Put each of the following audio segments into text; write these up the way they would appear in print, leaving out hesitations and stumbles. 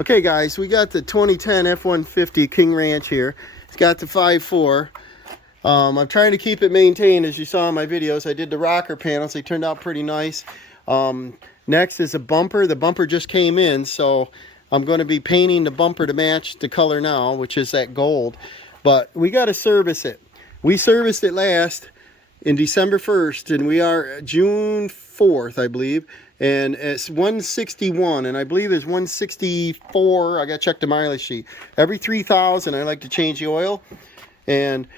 Okay guys, we got the 2010 F-150 King Ranch here. It's got the 5.4. I'm trying to keep it maintained. As you saw in my videos, I did the rocker panels. They turned out pretty nice. Next is a bumper. The bumper just came in, so I'm going to be painting the bumper to match the color now, which is that gold. But we got to service it. We serviced it last in December 1st, and we are June 4th, I believe. And it's 161, and I believe there's 164. I got to check the mileage sheet. Every 3,000, I like to change the oil. And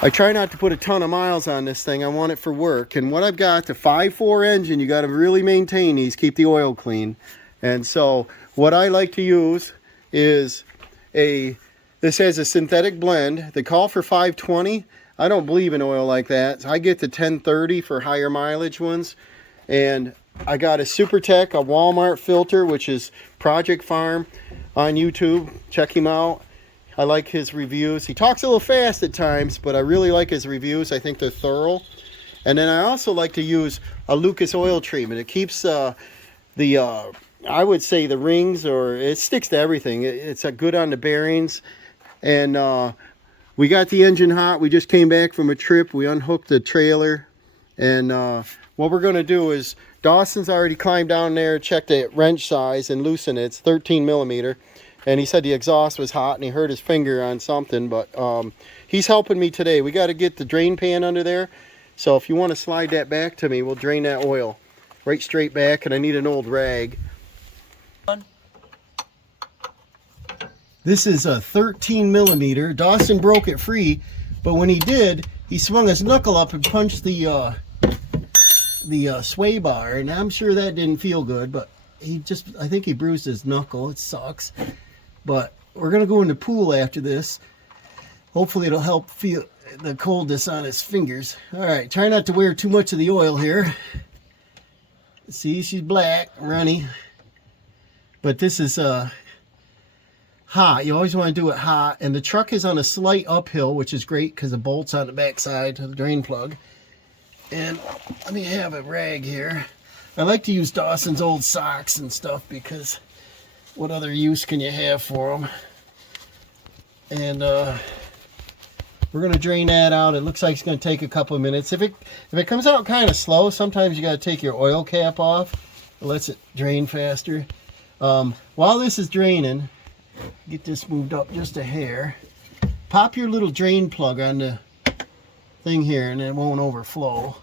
I try not to put a ton of miles on this thing. I want it for work. And what I've got, the 5.4 engine, you got to really maintain these, keep the oil clean. And so what I like to use is this has a synthetic blend. They call for 520. I don't believe in oil like that. So I get the 1030 for higher mileage ones. And I got a SuperTech, a Walmart filter, which is Project Farm on YouTube. Check him out. I like his reviews. He talks a little fast at times, but I really like his reviews. I think they're thorough. And then I also like to use a Lucas oil treatment. It keeps I would say the rings, or it sticks to everything. It's good on the bearings. And we got the engine hot. We just came back from a trip. We unhooked the trailer. And what we're going to do is, Dawson's already climbed down there, checked the wrench size and loosened it. It's 13 millimeter. And he said the exhaust was hot and he hurt his finger on something. But he's helping me today. We got to get the drain pan under there. So if you want to slide that back to me, we'll drain that oil right straight back. And I need an old rag. This is a 13 millimeter. Dawson broke it free. But when he did, he swung his knuckle up and punched the sway bar, and I'm sure that didn't feel good, but I think he bruised his knuckle. It sucks. But we're going to go in the pool after this. Hopefully it'll help feel the coldness on his fingers. All right, try not to wear too much of the oil here. See, she's black, runny. But this is hot. You always want to do it hot. And the truck is on a slight uphill, which is great because the bolt's on the back side of the drain plug. And let me have a rag here. I like to use Dawson's old socks and stuff because what other use can you have for them? And we're going to drain that out. It looks like it's going to take a couple of minutes. If it comes out kind of slow, sometimes you got to take your oil cap off. It lets it drain faster. While this is draining, get this moved up just a hair. Pop your little drain plug on the thing here and it won't overflow.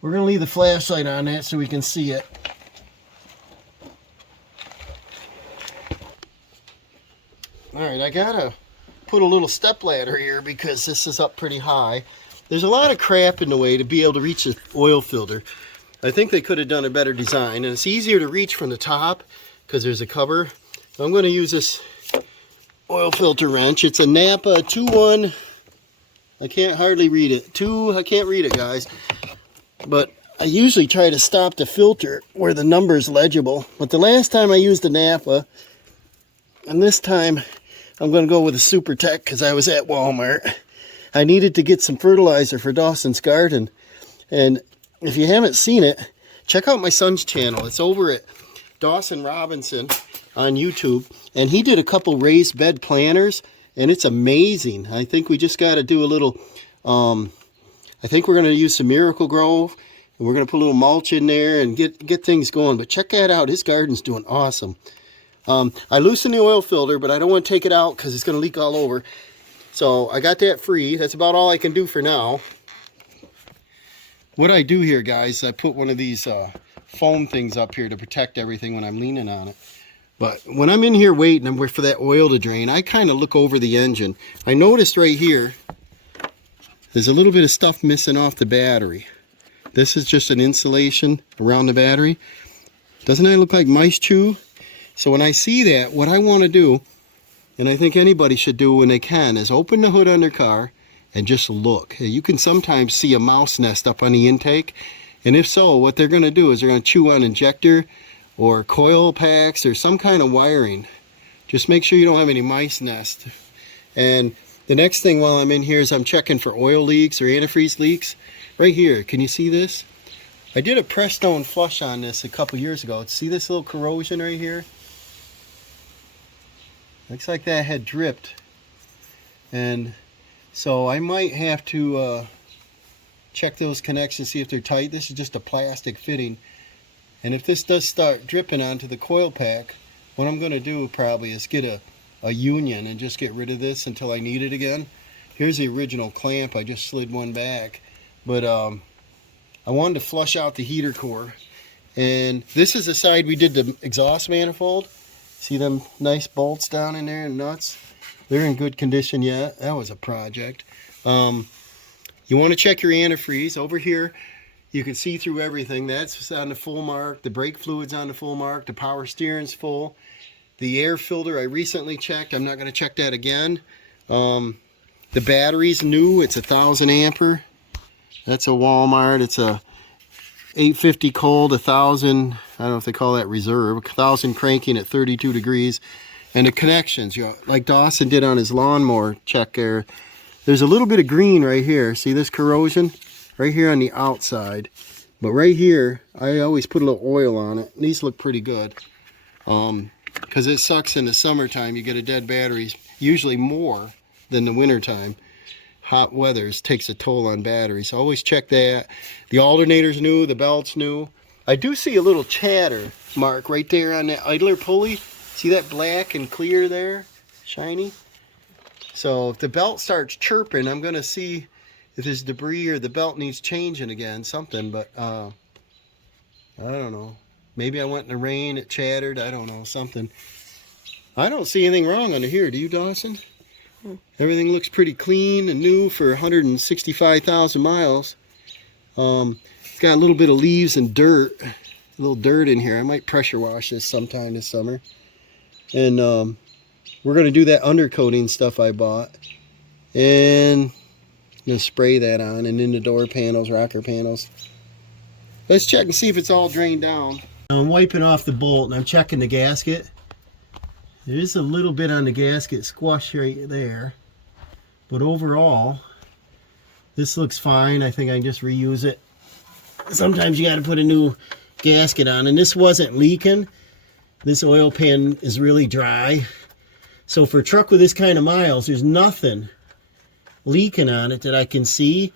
We're going to leave the flashlight on that so we can see it. Alright, I gotta put a little step ladder here because this is up pretty high. There's a lot of crap in the way to be able to reach the oil filter. I think they could have done a better design, and it's easier to reach from the top because there's a cover. So I'm going to use this oil filter wrench. It's a Napa 2-1. I can't hardly read it. I can't read it, guys. But I usually try to stop the filter where the number is legible. But the last time I used the Napa, and this time I'm going to go with a SuperTech because I was at Walmart. I needed to get some fertilizer for Dawson's garden. And if you haven't seen it, check out my son's channel. It's over at Dawson Robinson on YouTube. And he did a couple raised bed planters. And it's amazing. I think we just got to do a little, I think we're going to use some Miracle-Gro. And we're going to put a little mulch in there and get things going. But check that out. His garden's doing awesome. I loosened the oil filter, but I don't want to take it out because it's going to leak all over. So I got that free. That's about all I can do for now. What I do here, guys, I put one of these foam things up here to protect everything when I'm leaning on it. But when I'm in here waiting for that oil to drain, I kind of look over the engine. I noticed right here, there's a little bit of stuff missing off the battery. This is just an insulation around the battery. Doesn't that look like mice chew? So when I see that, what I want to do, and I think anybody should do when they can, is open the hood on their car and just look. You can sometimes see a mouse nest up on the intake. And if so, what they're going to do is they're going to chew on injector or coil packs or some kind of wiring. Just make sure you don't have any mice nests. And the next thing while I'm in here is I'm checking for oil leaks or antifreeze leaks. Right here, can you see this? I did a press stone flush on this a couple years ago. See this little corrosion right here? Looks like that had dripped. And so I might have to check those connections, see if they're tight. This is just a plastic fitting. And if this does start dripping onto the coil pack, what I'm going to do probably is get a union and just get rid of this until I need it again. Here's the original clamp. I just slid one back. But I wanted to flush out the heater core. And this is the side we did the exhaust manifold. See them nice bolts down in there and nuts? They're in good condition yet. That was a project. You want to check your antifreeze. Over here, you can see through everything. That's on the full mark. The brake fluid's on the full mark. The power steering's full. The air filter I recently checked. I'm not going to check that again. The battery's new. It's 1,000 ampere. That's a Walmart. It's a 850 cold, 1,000. I don't know if they call that reserve. 1,000 cranking at 32 degrees. And the connections, you know, like Dawson did on his lawnmower check there. There's a little bit of green right here. See this corrosion? Right here on the outside. But right here, I always put a little oil on it. These look pretty good. Because it sucks in the summertime. You get a dead battery, usually more than the wintertime. Hot weathers takes a toll on batteries. So always check that. The alternator's new, the belt's new. I do see a little chatter mark right there on that idler pulley. See that black and clear there? Shiny? So if the belt starts chirping, I'm going to see if there's debris or the belt needs changing again, something. But I don't know. Maybe I went in the rain, it chattered. I don't know, something. I don't see anything wrong under here. Do you, Dawson? Everything looks pretty clean and new for 165,000 miles. It's got a little bit of leaves and dirt. A little dirt in here. I might pressure wash this sometime this summer. And we're going to do that undercoating stuff I bought. And I'm going to spray that on and in the door panels, rocker panels. Let's check and see if it's all drained down. I'm wiping off the bolt and I'm checking the gasket. There's a little bit on the gasket squash right there. But overall, this looks fine. I think I can just reuse it. Sometimes you got to put a new gasket on. And this wasn't leaking. This oil pan is really dry. So for a truck with this kind of miles, there's nothing leaking on it that I can see.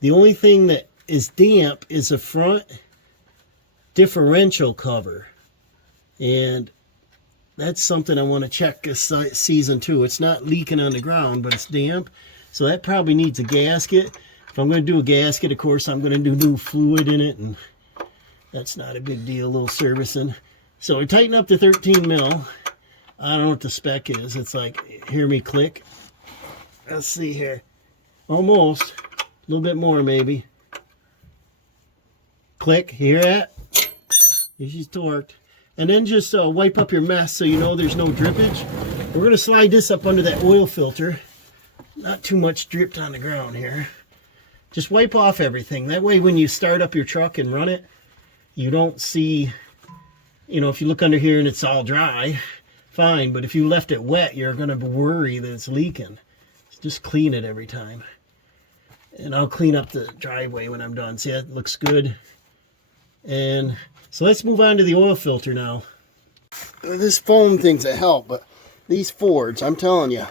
The only thing that is damp is the front differential cover. And that's something I want to check this season too. It's not leaking on the ground, but it's damp. So that probably needs a gasket. If I'm going to do a gasket, of course, I'm going to do new fluid in it. And that's not a big deal, a little servicing. So we tighten up to 13 mil. I don't know what the spec is. It's like, hear me click. Let's see here. Almost. A little bit more maybe. Click. Hear that? She's torqued. And then just wipe up your mess so you know there's no drippage. We're going to slide this up under that oil filter. Not too much dripped on the ground here. Just wipe off everything. That way when you start up your truck and run it, you don't see, you know, if you look under here and it's all dry, fine. But if you left it wet, you're going to worry that it's leaking. Just clean it every time. And I'll clean up the driveway when I'm done. See, that looks good. And so let's move on to the oil filter now. This foam thing's a help, but these Fords, I'm telling you,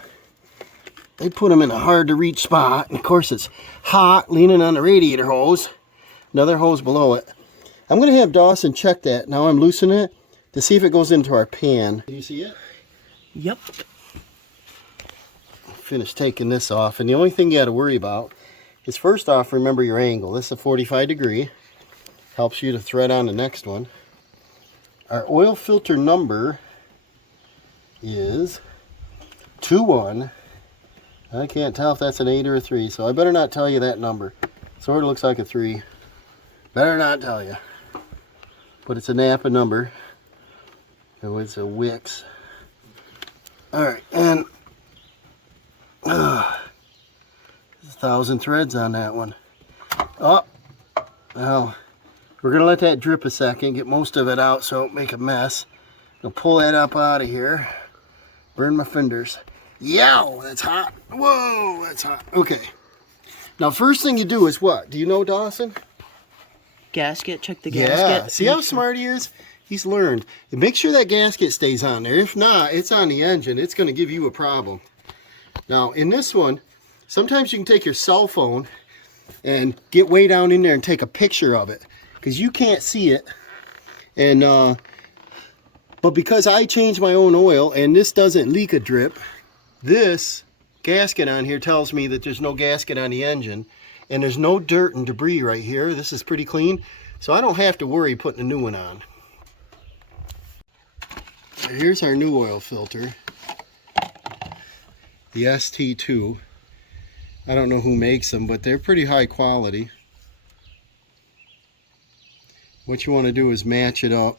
they put them in a hard to reach spot. And of course it's hot, leaning on the radiator hose. Another hose below it. I'm going to have Dawson check that. Now I'm loosening it to see if it goes into our pan. Can you see it? Yep. Finish taking this off. And the only thing you got to worry about is, first off, remember your angle. This is a 45 degree. Helps you to thread on the next one. Our oil filter number is 21. I can't tell if that's an 8 or a 3, so I better not tell you that number. Sort of looks like a 3. Better not tell you. But it's a Napa number. So it's a Wix. Alright, and 1,000 threads on that one. Oh, well, we're going to let that drip a second, get most of it out so it don't make a mess. I'll pull that up out of here. Burn my fingers. Yow, that's hot. Whoa, that's hot. Okay. Now, first thing you do is what? Do you know, Dawson? Gasket, check the gasket. Yeah, see how smart he is? He's learned. And make sure that gasket stays on there. If not, it's on the engine. It's going to give you a problem. Now, in this one, sometimes you can take your cell phone and get way down in there and take a picture of it, because you can't see it. And but because I changed my own oil and this doesn't leak a drip, this gasket on here tells me that there's no gasket on the engine, and there's no dirt and debris right here. This is pretty clean, so I don't have to worry putting a new one on. Here's our new oil filter, the ST2. I don't know who makes them, but they're pretty high quality. What you want to do is match it up.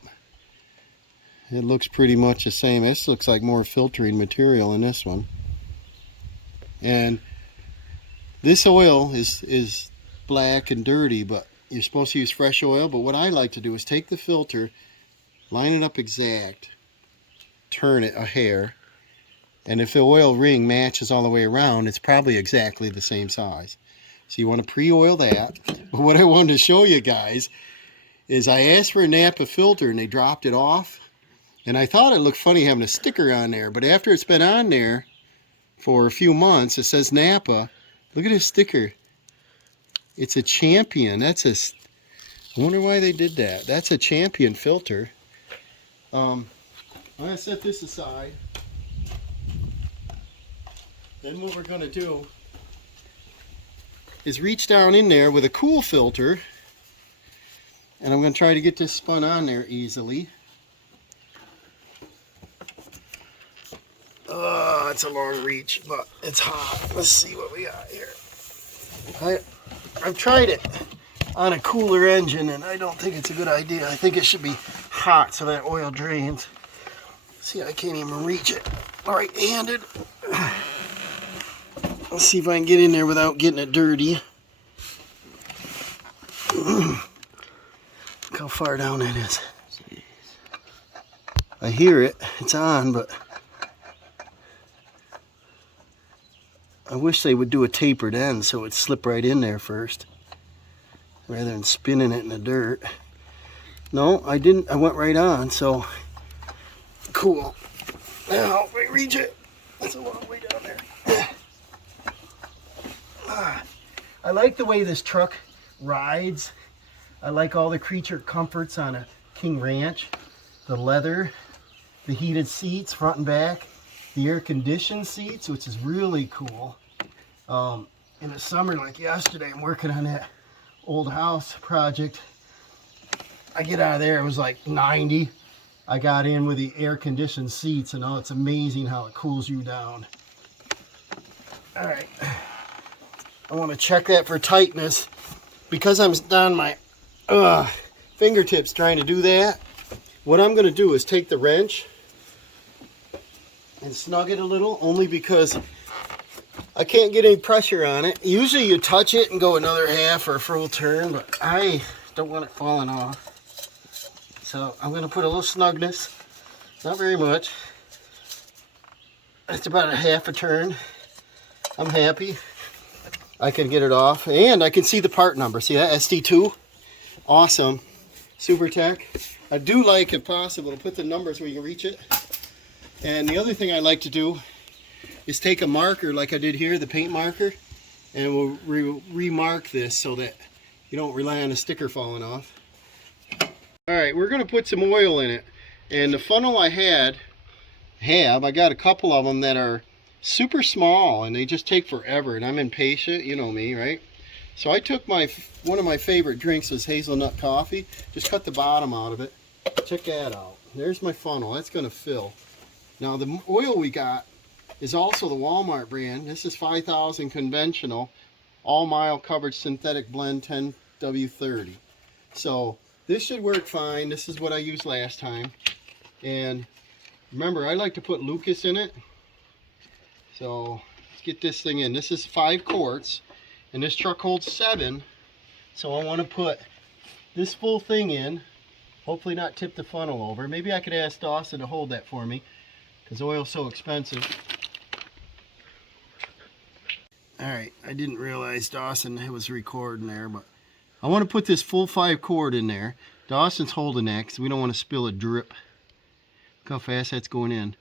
It looks pretty much the same. This looks like more filtering material in this one. And this oil is black and dirty, but you're supposed to use fresh oil. But what I like to do is take the filter, line it up exact, turn it a hair, and if the oil ring matches all the way around, it's probably exactly the same size. So you want to pre-oil that. But what I wanted to show you guys is I asked for a Napa filter and they dropped it off. And I thought it looked funny having a sticker on there, but after it's been on there for a few months, it says Napa. Look at this sticker. It's a Champion. I wonder why they did that. That's a Champion filter. I'm going to set this aside. Then what we're going to do is reach down in there with a cool filter, and I'm going to try to get this spun on there easily. It's a long reach, but it's hot. Let's see what we got here. I've tried it on a cooler engine, and I don't think it's a good idea. I think it should be hot so that oil drains. See, I can't even reach it right-handed. Let's see if I can get in there without getting it dirty. Look how far down that is. I hear it. It's on, but I wish they would do a tapered end so it would slip right in there first, rather than spinning it in the dirt. No, I didn't. I went right on, so cool. Now, if I reach it, it's a long way down there. I like the way this truck rides. I like all the creature comforts on a King Ranch. The leather, the heated seats, front and back, the air-conditioned seats, which is really cool. In the summer, like yesterday, I'm working on that old house project. I get out of there, it was like 90. I got in with the air-conditioned seats, and it's amazing how it cools you down. All right. I want to check that for tightness. Because I'm on my fingertips trying to do that, what I'm going to do is take the wrench and snug it a little, only because I can't get any pressure on it. Usually you touch it and go another half or a full turn, but I don't want it falling off. So I'm going to put a little snugness, not very much. It's about a half a turn. I'm happy. I can get it off, and I can see the part number. See that, ST2? Awesome. Super Tech. I do like, if possible, to put the numbers where you can reach it. And the other thing I like to do is take a marker like I did here, the paint marker, and we'll remark this so that you don't rely on a sticker falling off. Alright, we're going to put some oil in it. And the funnel I I got a couple of them that are super small, and they just take forever, and I'm impatient, you know me, right? So I took one of my favorite drinks was hazelnut coffee, just cut the bottom out of it. Check that out. There's my funnel. That's going to fill. Now the oil we got is also the Walmart brand. This is 5,000 conventional, all mile coverage synthetic blend 10W30. So this should work fine. This is what I used last time. And remember, I like to put Lucas in it. So let's get this thing in. This is 5 quarts, and this truck holds 7. So I want to put this full thing in. Hopefully not tip the funnel over. Maybe I could ask Dawson to hold that for me, because oil's so expensive. Alright, I didn't realize Dawson was recording there, but I want to put this full 5 quart in there. Dawson's holding that because we don't want to spill a drip. Look how fast that's going in.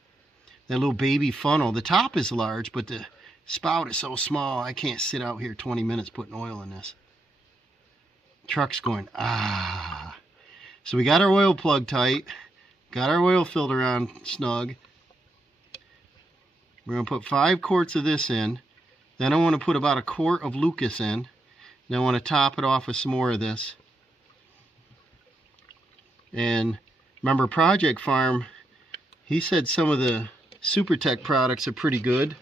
That little baby funnel. The top is large, but the spout is so small I can't sit out here 20 minutes putting oil in this. Truck's going, ah. So we got our oil plug tight. Got our oil filter on snug. We're going to put 5 quarts of this in. Then I want to put about a quart of Lucas in. Then I want to top it off with some more of this. And remember, Project Farm, he said some of the SuperTech products are pretty good.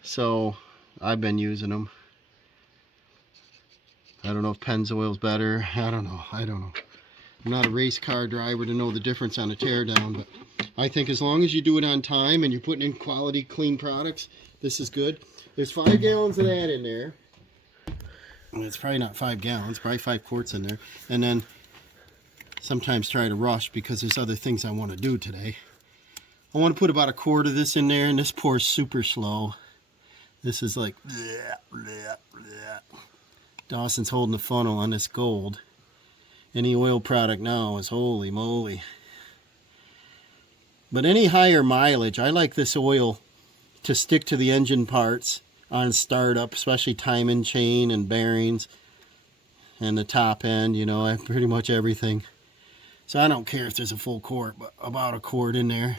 So I've been using them. I don't know if Pennzoil's better. I don't know. I'm not a race car driver to know the difference on a teardown, but I think as long as you do it on time and you're putting in quality, clean products, this is good. There's 5 gallons of that in there. It's probably not 5 gallons, probably 5 quarts in there. And then sometimes try to rush because there's other things I want to do today. I want to put about a quart of this in there, and this pours super slow. This is like, bleh, bleh, bleh. Dawson's holding the funnel on this gold. Any oil product now is holy moly. But any higher mileage, I like this oil to stick to the engine parts on startup, especially timing chain and bearings and the top end, you know, pretty much everything. So I don't care if there's a full quart, but about a quart in there.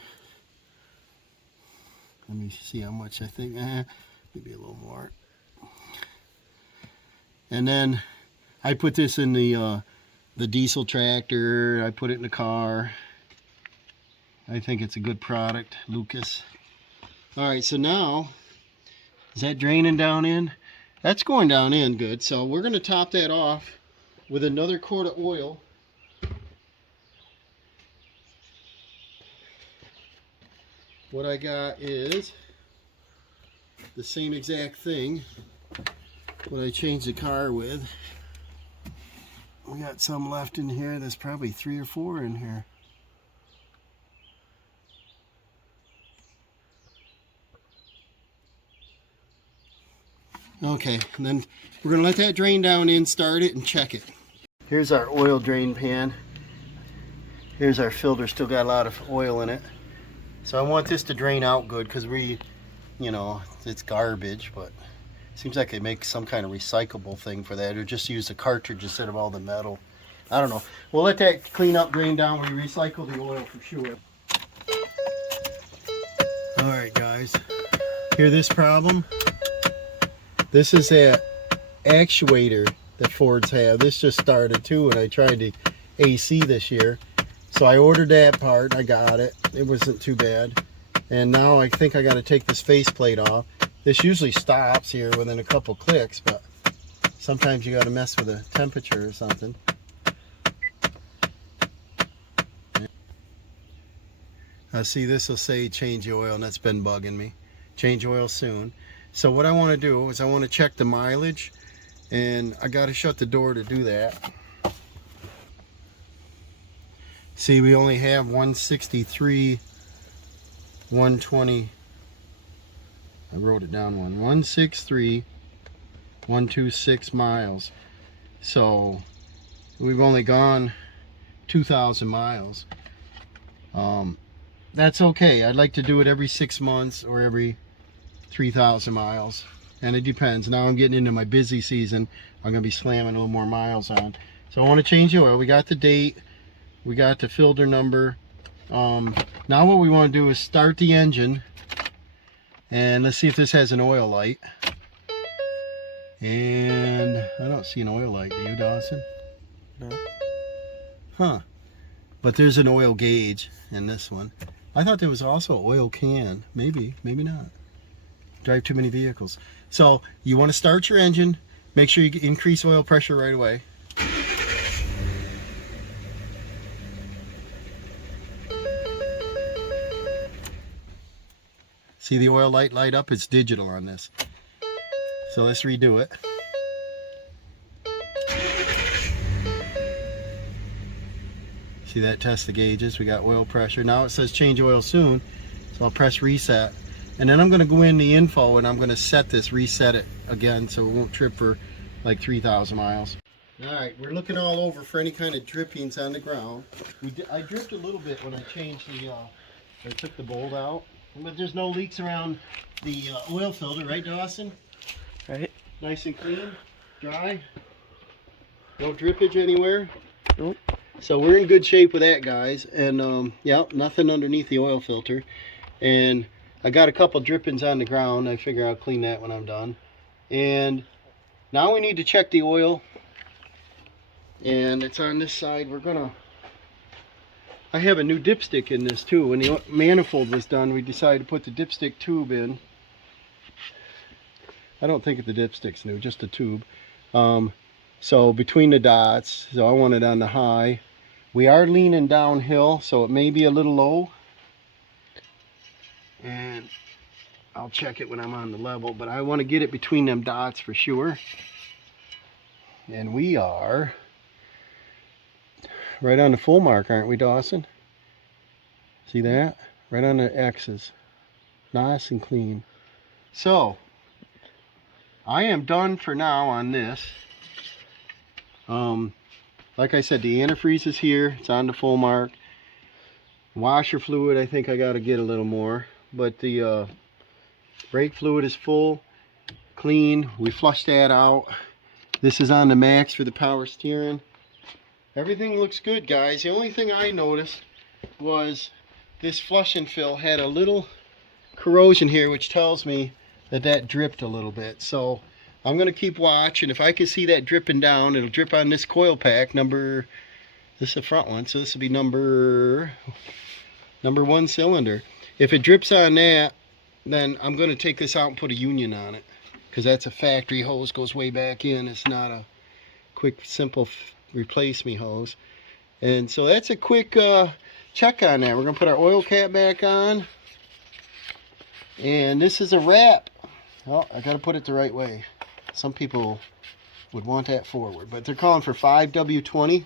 Let me see how much I think. Maybe a little more. And then I put this in the diesel tractor. I put it in the car. I think it's a good product, Lucas. All right, so now, is that draining down in? That's going down in good. So we're going to top that off with another quart of oil. What I got is the same exact thing what I changed the car with. We got some left in here. There's probably 3 or 4 in here. Okay, and then we're going to let that drain down in, start it, and check it. Here's our oil drain pan. Here's our filter, still got a lot of oil in it. So I want this to drain out good because you know, it's garbage, but it seems like they make some kind of recyclable thing for that, or just use the cartridge instead of all the metal. I don't know. We'll let that clean up, drain down. We recycle the oil for sure. All right, guys. Hear this problem? This is a actuator that Fords have. This just started too, and I tried the AC this year. So I ordered that part. I got it. It wasn't too bad. And now I think I got to take this faceplate off. This usually stops here within a couple clicks, but sometimes you got to mess with the temperature or something. See, this will say change the oil, and that's been bugging me. Change oil soon. So what I want to do is I want to check the mileage, and I got to shut the door to do that. See, we only have 163, 120. I wrote it down 163, 126 miles. So we've only gone 2,000 miles. That's okay. I'd like to do it every 6 months or every 3,000 miles, and it depends. Now I'm getting into my busy season. I'm gonna be slamming a little more miles on. So I want to change the oil. We got the date, we got the filter number. Now what we want to do is start the engine, and let's see if this has an oil light. And I don't see an oil light. Do you, Dawson? No. Huh. But there's an oil gauge in this one. I thought there was also an oil can. Maybe, maybe not. Drive too many vehicles. So you want to start your engine. Make sure you increase oil pressure right away. See the oil light up? It's digital on this. So let's redo it. See that? Test the gauges. We got oil pressure. Now it says change oil soon. So I'll press reset. And then I'm going to go in the info and I'm going to set this, reset it again so it won't trip for like 3,000 miles. Alright, we're looking all over for any kind of drippings on the ground. I dripped a little bit when I changed I took the bolt out. But there's no leaks around the oil filter, right, Dawson? Right. Nice and clean, dry. No drippage anywhere. Nope. So we're in good shape with that, guys. And yeah, nothing underneath the oil filter. And I got a couple drippings on the ground. I figure I'll clean that when I'm done. And now we need to check the oil. And it's on this side. I have a new dipstick in this too. When the manifold was done, we decided to put the dipstick tube in. I don't think the dipstick's new, just the tube. So between the dots, so I want it on the high. We are leaning downhill, so it may be a little low. And I'll check it when I'm on the level, but I want to get it between them dots for sure. And we are right on the full mark, aren't we, Dawson? See that? Right on the X's. Nice and clean. So, I am done for now on this. Like I said, the antifreeze is here. It's on the full mark. Washer fluid, I think I got to get a little more. But the brake fluid is full, clean. We flushed that out. This is on the max for the power steering. Everything looks good, guys. The only thing I noticed was this flush and fill had a little corrosion here, which tells me that dripped a little bit. So I'm going to keep watch, and if I can see that dripping down, it'll drip on this coil pack. This is the front one, so this will be number 1 cylinder. If it drips on that, then I'm going to take this out and put a union on it, because that's a factory hose, goes way back in. It's not a quick, simple replace me hose. And so that's a quick check on that. We're going to put our oil cap back on, and this is a wrap. Oh, I got to put it the right way. Some people would want that forward, but they're calling for 5W20,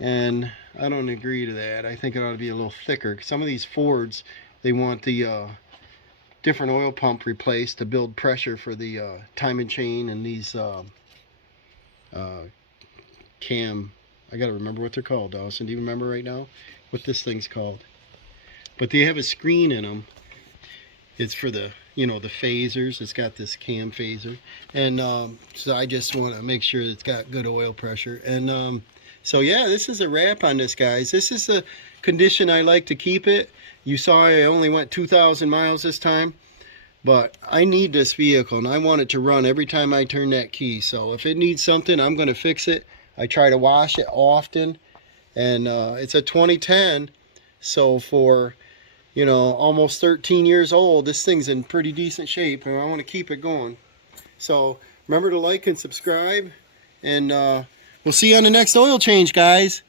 and I don't agree to that. I think it ought to be a little thicker. Some of these Fords, they want the different oil pump replaced to build pressure for the timing chain and these cam. I got to remember what they're called, Dawson. Do you remember right now what this thing's called? But they have a screen in them. It's for the, you know, the phasers. It's got this cam phaser, and so I just want to make sure it's got good oil pressure. And so yeah, this is a wrap on this, guys. This is the condition I like to keep it. You saw I only went 2,000 miles this time, but I need this vehicle and I want it to run every time I turn that key. So if it needs something, I'm going to fix it. I try to wash it often, and it's a 2010, so for, you know, almost 13 years old, this thing's in pretty decent shape, and I want to keep it going. So remember to like and subscribe, and we'll see you on the next oil change, guys.